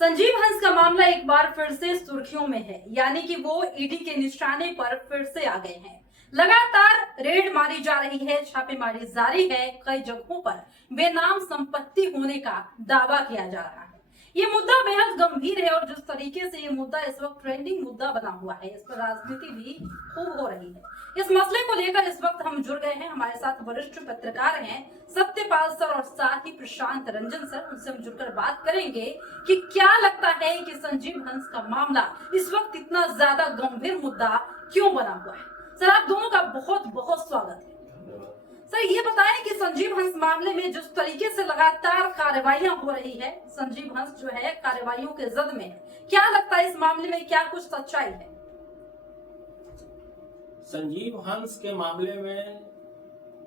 संजीव हंस का मामला एक बार फिर से सुर्खियों में है, यानी कि वो ईडी के निशाने पर फिर से आ गए हैं। लगातार रेड मारी जा रही है, छापेमारी जारी है। कई जगहों पर बेनाम संपत्ति होने का दावा किया जा रहा है। ये मुद्दा बेहद गंभीर है और जिस तरीके से ये मुद्दा इस वक्त ट्रेंडिंग मुद्दा बना हुआ है, इस पर राजनीति भी खूब हो रही है। इस मसले को लेकर इस वक्त हम जुड़ गए हैं, हमारे साथ वरिष्ठ पत्रकार हैं सत्यपाल सर और साथ ही प्रशांत रंजन सर। उनसे हम जुड़कर बात करेंगे कि क्या लगता है कि संजीव हंस का मामला इस वक्त इतना ज्यादा गंभीर मुद्दा क्यों बना हुआ है। सर, आप दोनों का बहुत बहुत स्वागत है। सर, ये बताएं कि संजीव हंस मामले में जिस तरीके से लगातार कार्रवाइयां हो रही है, संजीव हंस जो है कार्रवाइयों के जद में है, क्या लगता है इस मामले में क्या कुछ सच्चाई है? संजीव हंस के मामले में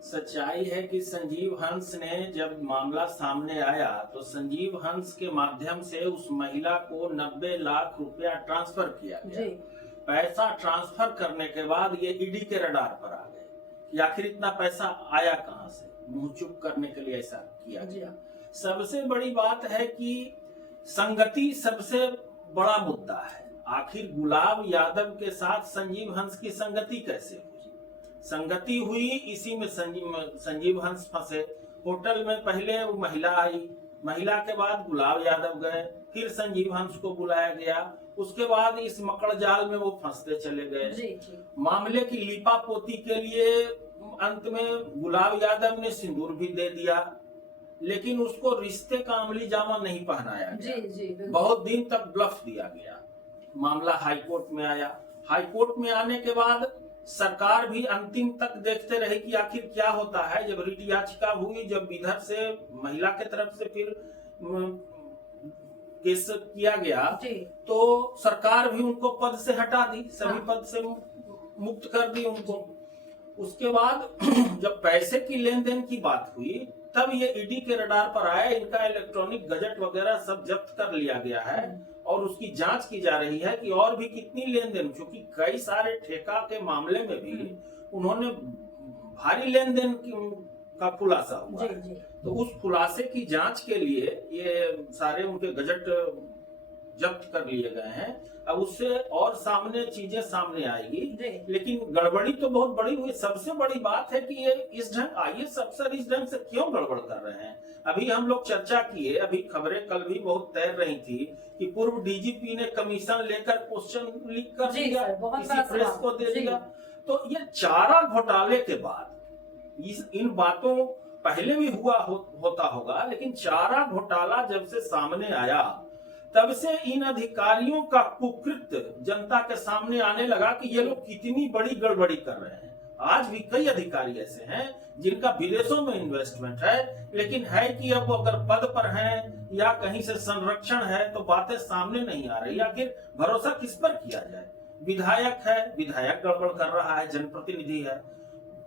सच्चाई है कि संजीव हंस ने जब मामला सामने आया तो संजीव हंस के माध्यम से उस महिला को 90 लाख रुपया ट्रांसफर किया गया। पैसा ट्रांसफर करने के बाद ये ईडी के रडार पर आ गए कि आखिर इतना पैसा आया कहां से। मुंह चुप करने के लिए ऐसा किया गया। सबसे बड़ी बात है कि संगति सबसे बड़ा मुद्दा है। आखिर गुलाब यादव के साथ संजीव हंस की संगति कैसे हुई? संगति हुई इसी में संजीव हंस फंसे। होटल में पहले वो महिला आई, महिला के बाद गुलाब यादव गए, फिर संजीव हंस को बुलाया गया, उसके बाद इस मकड़ जाल में वो फंसते चले गए। मामले की लीपापोती के लिए अंत में गुलाब यादव ने सिंदूर भी दे दिया, लेकिन उसको रिश्ते का अमली जामा नहीं पहनाया गया। बहुत दिन तक ब्लफ दिया गया। मामला हाईकोर्ट में आया। हाईकोर्ट में आने के बाद सरकार भी अंतिम तक देखते रहे कि आखिर क्या होता है। जब रिट याचिका हुई, जब इधर से महिला के तरफ से फिर केस किया गया, तो सरकार भी उनको पद से हटा दी, सभी पद से मुक्त कर दी उनको। उसके बाद जब पैसे की लेन देन की बात हुई, तब ये ईडी के रडार पर आया। इनका इलेक्ट्रॉनिक गजट वगैरह सब जब्त कर लिया गया है और उसकी जांच की जा रही है कि और भी कितनी लेन देन, क्योंकि कई सारे ठेका के मामले में भी उन्होंने भारी लेन देन का खुलासा हुआ है। तो उस खुलासे की जांच के लिए ये सारे उनके गजट जब्त कर लिए गए हैं। अब उससे और सामने चीजें सामने आएगी, लेकिन गड़बड़ी तो बहुत बड़ी हुई। सबसे बड़ी बात है कि ये इस ढंग आईएएस अफसर इस ढंग से क्यों गड़बड़ कर रहे हैं। अभी हम लोग चर्चा किए, अभी खबरें कल भी बहुत तैर रही थी कि पूर्व डीजीपी ने कमीशन लेकर क्वेश्चन लीक कर दिया, किसी प्रेस को दे दिया। तो ये चारा घोटाले के बाद इन बातों पहले भी होता होगा, लेकिन चारा घोटाला जब से सामने आया तब से इन अधिकारियों का कुकृत्य जनता के सामने आने लगा कि ये लोग कितनी बड़ी गड़बड़ी कर रहे हैं। आज भी कई अधिकारी ऐसे हैं जिनका विदेशों में इन्वेस्टमेंट है, लेकिन है कि अब अगर पद पर हैं या कहीं से संरक्षण है तो बातें सामने नहीं आ रही। आखिर भरोसा किस पर किया जाए? विधायक है, विधायक गड़बड़ कर रहा है, जनप्रतिनिधि है।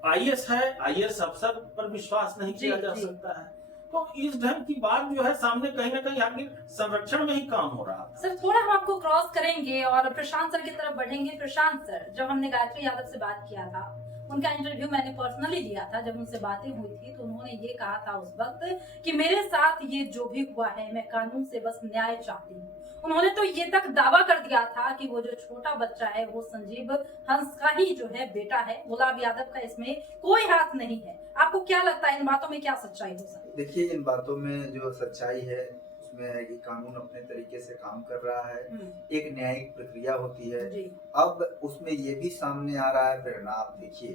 आईएएस है, आईएएस अफसर पर विश्वास नहीं किया जा सकता है। तो इस ढंग की बात जो है सामने कहीं ना कहीं आखिर संरक्षण में ही काम हो रहा है। सर, थोड़ा हम आपको क्रॉस करेंगे और प्रशांत सर की तरफ बढ़ेंगे। प्रशांत सर, जब हमने गायत्री यादव से बात किया था, उनका इंटरव्यू मैंने पर्सनली लिया था, जब उनसे बातें हुई थी तो उन्होंने ये कहा था उस वक्त कि मेरे साथ ये जो भी हुआ है, मैं कानून से बस न्याय चाहती हूँ। उन्होंने तो ये तक दावा कर दिया था कि वो जो छोटा बच्चा है वो संजीव हंस का ही जो है बेटा है, गुलाब यादव का इसमें कोई हाथ नहीं है। आपको क्या लगता है इन बातों में क्या सच्चाई हो सकती है? देखिए, इन बातों में जो सच्चाई है उसमें है कि कानून अपने तरीके से काम कर रहा है, एक न्यायिक प्रक्रिया होती है। अब उसमें ये भी सामने आ रहा है प्रेरणा, आप देखिए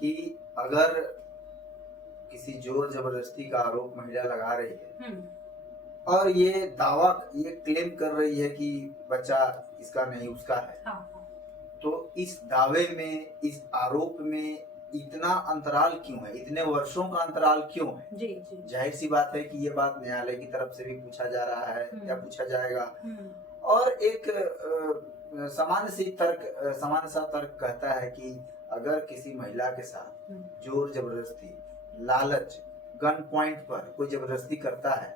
कि अगर किसी जोर जबरदस्ती का आरोप महिला लगा रही है और ये दावा, ये क्लेम कर रही है कि बच्चा इसका नहीं उसका है, तो इस दावे में, इस आरोप में इतना अंतराल क्यों है? इतने वर्षों का अंतराल क्यों है? जाहिर सी बात है कि ये बात न्यायालय की तरफ से भी पूछा जा रहा है या पूछा जाएगा। और एक सामान्य सा तर्क कहता है कि अगर किसी महिला के साथ जोर जबरदस्ती, लालच, गन पॉइंट पर कोई जबरदस्ती करता है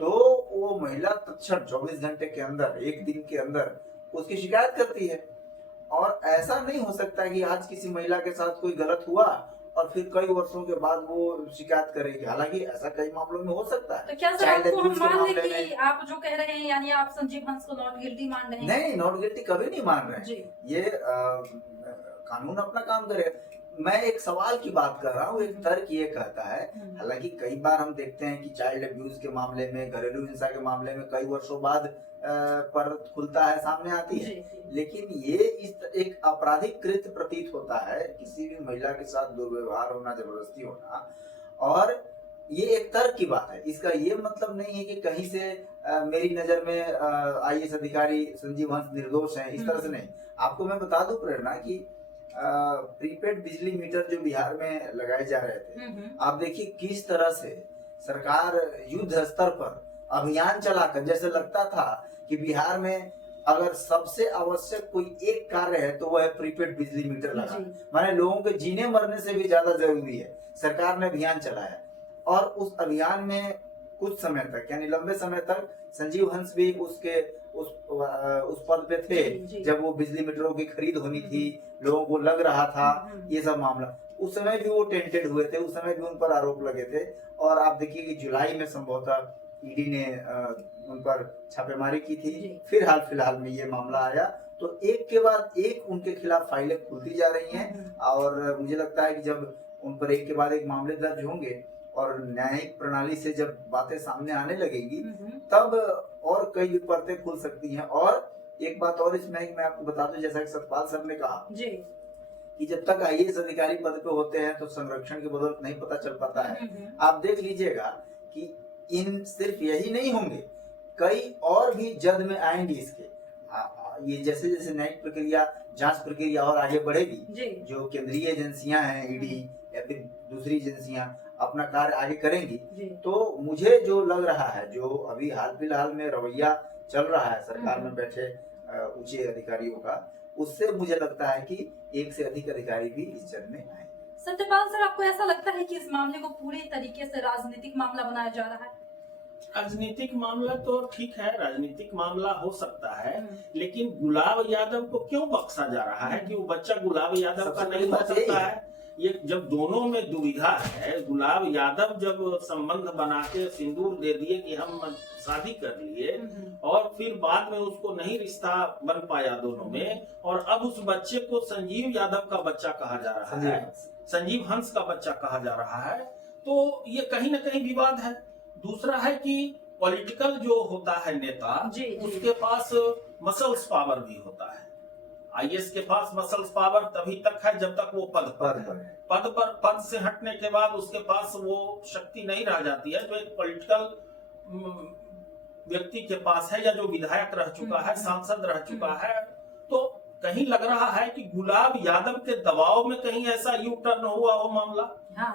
तो वो महिला तत्क्षण 24 घंटे के अंदर, एक दिन के अंदर उसकी शिकायत करती है। और ऐसा नहीं हो सकता कि आज किसी महिला के साथ कोई गलत हुआ और फिर कई वर्षों के बाद वो शिकायत करेगी। हालांकि ऐसा कई मामलों में हो सकता है। तो क्या सर Child आपको हम abuse के मान लें मामले कि में- आप जो कह रहे हैं यानी आप संजीव हंस को नॉट गिल्टी मान रहे हैं? नहीं, नॉट गिल्टी कभी नहीं मान रहे जी। हैं। ये कानून अपना काम करे। मैं एक सवाल की बात कर रहा हूँ, एक तर्क ये कहता है, हालांकि कई बार हम देखते हैं कि चाइल्ड अब्यूज के मामले में, घरेलू हिंसा के मामले में कई वर्षों बाद पर खुलता है, सामने आती है। लेकिन ये एक आपराधिक कृत्य प्रतीत होता है, किसी भी महिला के साथ दुर्व्यवहार होना, जबरदस्ती होना। और ये एक तर्क की बात है, इसका ये मतलब नहीं है कि कहीं से मेरी नजर में आईएएस अधिकारी संजीव हंस निर्दोष हैं, इस तरह से नहीं। आपको मैं बता दूं प्रेरणा कि प्रीपेड बिजली मीटर जो बिहार में लगाए जा रहे थे, आप देखिए किस तरह से सरकार युद्ध स्तर पर अभियान चलाकर, जैसे लगता था कि बिहार में अगर सबसे आवश्यक कोई एक कार्य है तो वह है प्रीपेड बिजली मीटर लगाना। माने लोगों के जीने मरने से भी ज्यादा जरूरी है। सरकार ने अभियान चलाया और उस अभियान में कुछ समय तक, यानी लंबे समय तक संजीव हंस भी उस पद पे थे जब वो बिजली मीटरों की खरीद होनी थी, लोगों को लग रहा था ये सब मामला। उस समय भी वो टेंटेड हुए थे, उस समय भी उन पर आरोप लगे थे। और आप देखिए कि जुलाई में संभवतः ईडी ने उन पर छापेमारी की थी। फिर हाल फिलहाल में ये मामला आया, तो एक के बाद एक उनके खिलाफ फाइलें खुलती जा रही हैं। और मुझे लगता है कि जब उन पर एक के बाद एक मामले दर्ज होंगे और न्यायिक प्रणाली से जब बातें सामने आने लगेगी, तब और कई परतें खुल सकती हैं। और एक बात और इसमें मैं आपको बता दूं, जैसा कि सतपाल सर ने कहा कि जब तक आईएएस अधिकारी पद पे होते हैं तो संरक्षण की बदौलत नहीं पता चल पाता है। आप देख लीजिएगा कि इन सिर्फ यही नहीं होंगे, कई और भी जद में आएंगे इसके। ये जैसे जैसे न्यायिक प्रक्रिया, जांच प्रक्रिया और आगे बढ़ेगी, जो केंद्रीय एजेंसियां हैं, ईडी या फिर दूसरी एजेंसियां अपना कार्य आगे करेंगी, तो मुझे जो लग रहा है, जो अभी हाल फिलहाल में रवैया चल रहा है सरकार में बैठे उच्च अधिकारियों का, उससे मुझे लगता है कि एक से अधिक अधिकारी भी इस जद में आए। सत्यपाल सर, आपको ऐसा लगता है कि इस मामले को पूरी तरीके से राजनीतिक मामला बनाया जा रहा है? राजनीतिक मामला तो ठीक है, राजनीतिक मामला हो सकता है, लेकिन गुलाब यादव को क्यों बख्शा जा रहा है कि वो बच्चा गुलाब यादव का नहीं हो सकता है? ये जब दोनों में दुविधा है, गुलाब यादव जब संबंध बना के सिंदूर दे दिए कि हम शादी कर लिए, और फिर बाद में उसको नहीं रिश्ता बन पाया दोनों में, और अब उस बच्चे को संजीव यादव का बच्चा कहा जा रहा है, संजीव हंस का बच्चा कहा जा रहा है, तो ये कहीं न कहीं विवाद है। दूसरा है कि पॉलिटिकल जो होता है नेता, उसके पास मसल्स पावर भी होता है। आईएएस के पास मसल्स पावर तभी तक है जब तक वो पद से हटने के बाद उसके पास वो शक्ति नहीं रह जाती है जो एक पॉलिटिकल व्यक्ति के पास है, या जो विधायक रह चुका है, सांसद रह चुका है। तो कहीं लग रहा है कि गुलाब यादव के दबाव में कहीं ऐसा यू टर्न हुआ हो मामला।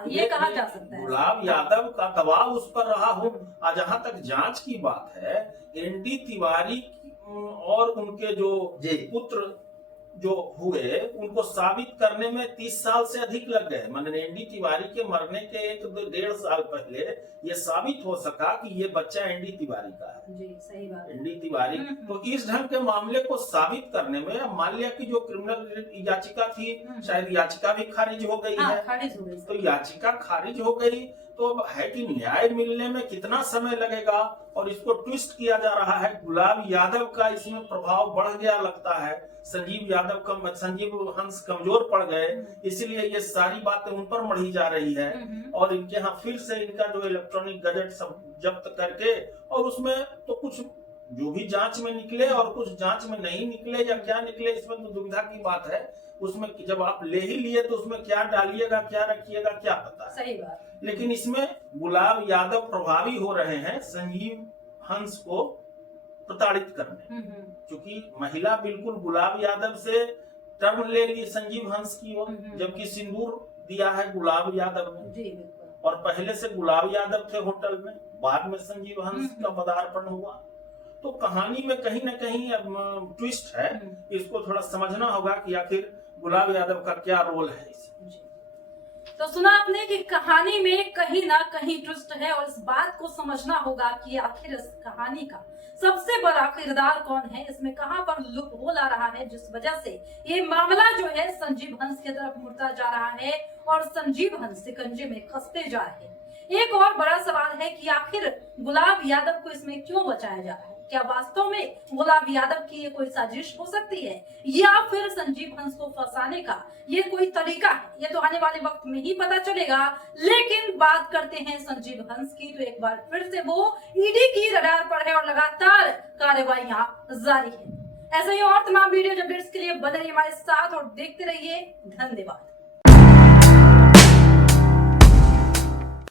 ये कहा जा सकता है, गुलाब यादव का दबाव उस पर रहा हो। जहां तक जांच की बात है, एनडी तिवारी और उनके जो पुत्र जो हुए, उनको साबित करने में 30 साल से अधिक लग गए। माने एनडी तिवारी के मरने के 1-1.5 साल पहले ये साबित हो सका कि ये बच्चा एनडी तिवारी का है। जी, सही बात। एनडी तिवारी, तो इस ढंग के मामले को साबित करने में, अब मान लिया कि जो क्रिमिनल याचिका थी, शायद याचिका भी खारिज हो गई है, खारिज हो गई। तो याचिका खारिज हो गई, तो अब है कि न्याय मिलने में कितना समय लगेगा, और इसको ट्विस्ट किया जा रहा है। गुलाब यादव का इसमें प्रभाव बढ़ गया लगता है, संजीव हंस कमजोर पड़ गए, इसलिए ये सारी बातें उन पर मढ़ी जा रही है। और इनके यहाँ फिर से इनका जो इलेक्ट्रॉनिक गैजेट सब जब्त करके, और उसमें तो कुछ जो भी जांच में निकले और कुछ जांच में नहीं निकले, या क्या निकले, इसमें तो दुविधा की बात है। उसमें जब आप ले ही लिए तो उसमें क्या डालिएगा, क्या रखिएगा, क्या पता है। सही बात। लेकिन इसमें गुलाब यादव प्रभावी हो रहे हैं संजीव हंस को प्रताड़ित करने, क्योंकि महिला बिल्कुल गुलाब यादव से टर्न ले ली संजीव हंस की ओर, जबकि सिंदूर दिया है गुलाब यादव ने। और पहले से गुलाब यादव थे होटल में, बाद में संजीव हंस का पदार्पण हुआ। तो कहानी में कहीं न कहीं अब ट्विस्ट है, इसको थोड़ा समझना होगा कि आखिर गुलाब यादव का क्या रोल है इसमें। तो सुना आपने कि कहानी में कहीं ना कहीं ट्विस्ट है, और इस बात को समझना होगा कि आखिर इस कहानी का सबसे बड़ा किरदार कौन है, इसमें कहां पर लुप होल आ रहा है, जिस वजह से ये मामला जो है संजीव हंस की तरफ मुड़ता जा रहा है और संजीव हंस शिकंजे में फंसते जा रहे हैं। एक और बड़ा सवाल है कि आखिर गुलाब यादव को इसमें क्यों बचाया जा रहा है? क्या वास्तव में गुलाब यादव की ये कोई साजिश हो सकती है या फिर संजीव हंस को फंसाने का ये कोई तरीका है? ये तो आने वाले वक्त में ही पता चलेगा। लेकिन बात करते हैं संजीव हंस की, तो एक बार फिर से वो ईडी की रडार पर है और लगातार कार्रवाइयां जारी है। ऐसे ही और तमाम वीडियो अपडेट्स के लिए बने रहिए हमारे साथ और देखते रहिए। धन्यवाद।